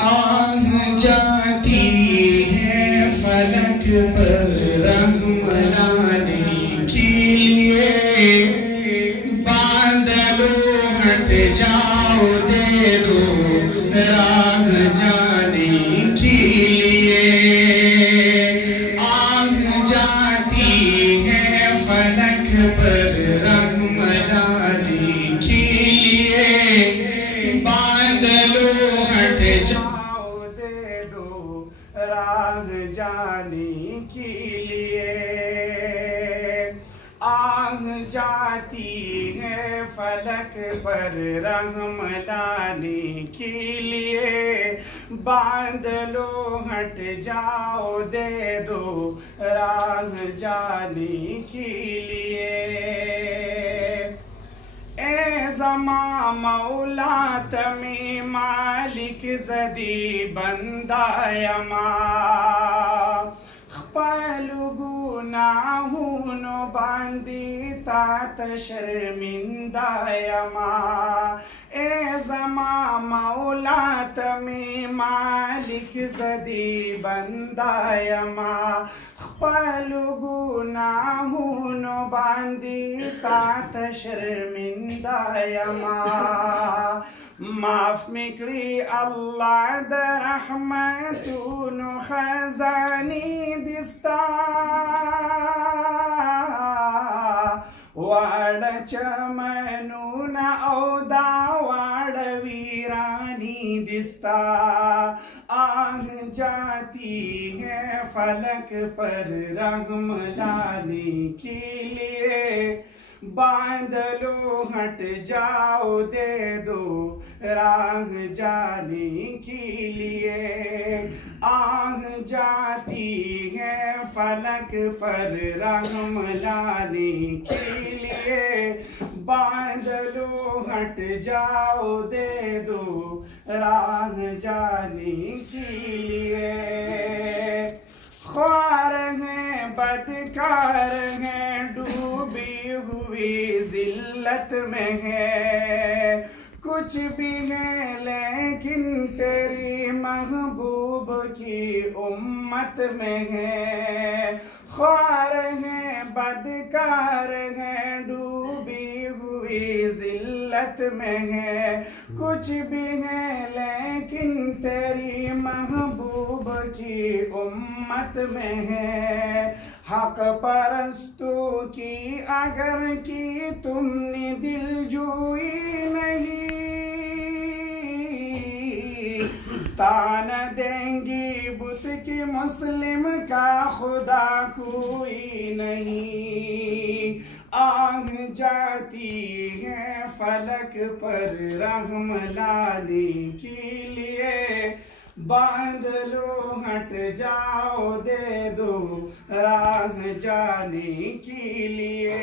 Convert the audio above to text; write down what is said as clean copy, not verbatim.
آہ جاتی ہے فلک پر رحم لانے کے لیے، بادلوں ہٹ جاؤ دے دو راہ جانے کے لیے۔ آہ جاتی ہے فلک پر رحم لانے کے لیے، بادلوں ہٹ جاؤ دے دو راہ جانے کے لیے۔ آہ جاتی ہے فلک پر رحم لانے کے لیے، بادلوں ہٹ جاؤ دے دو راہ جانے کے لیے۔ اے زماں مولا تمہیں مالک زدی بندہ یما، پہلو گناہوں نو باندی تات شرمندہ یما۔ اے زماں مولا تمہیں مالک زدی بندہ یما، پہلو گناہوں نو باندی تات شرمندہ یما۔ معاف مکڑی اللہ در رحمتونو خزانی دستا، واڑ چمنون او دا واڑ ویرانی دستا۔ آہ جاتی ہے فلک پر رحم لانے کے لیے، بادلوں ہٹ جاؤ دے دو راہ جانے کے لیے۔ آہ جاتی ہے فلک پر رحم لانے کے لیے، بادلوں ہٹ جاؤ دے دو راہ جانے کے لیے۔ خوار ہیں بدکار ہیں ڈوبی ہوئی ذلت میں ہے، کچھ بھی ہے لیکن تیری محبوب کی امت میں ہے۔ خوار ہیں بدکار ہیں ڈوبی ہوئی ذلت میں ہے، کچھ بھی ہے لیکن تیری محبوب کی امت میں ہے۔ حق پرستوں کی اگر کی تم نے دل جوئی نہیں، تانا دیں گی بت کی مسلم کا خدا کوئی نہیں۔ آہ جاتی ہے فلک پر رحم لانے کے لیے، بادلوں ہٹ جاؤ دے دو راہ جانے کے لیے۔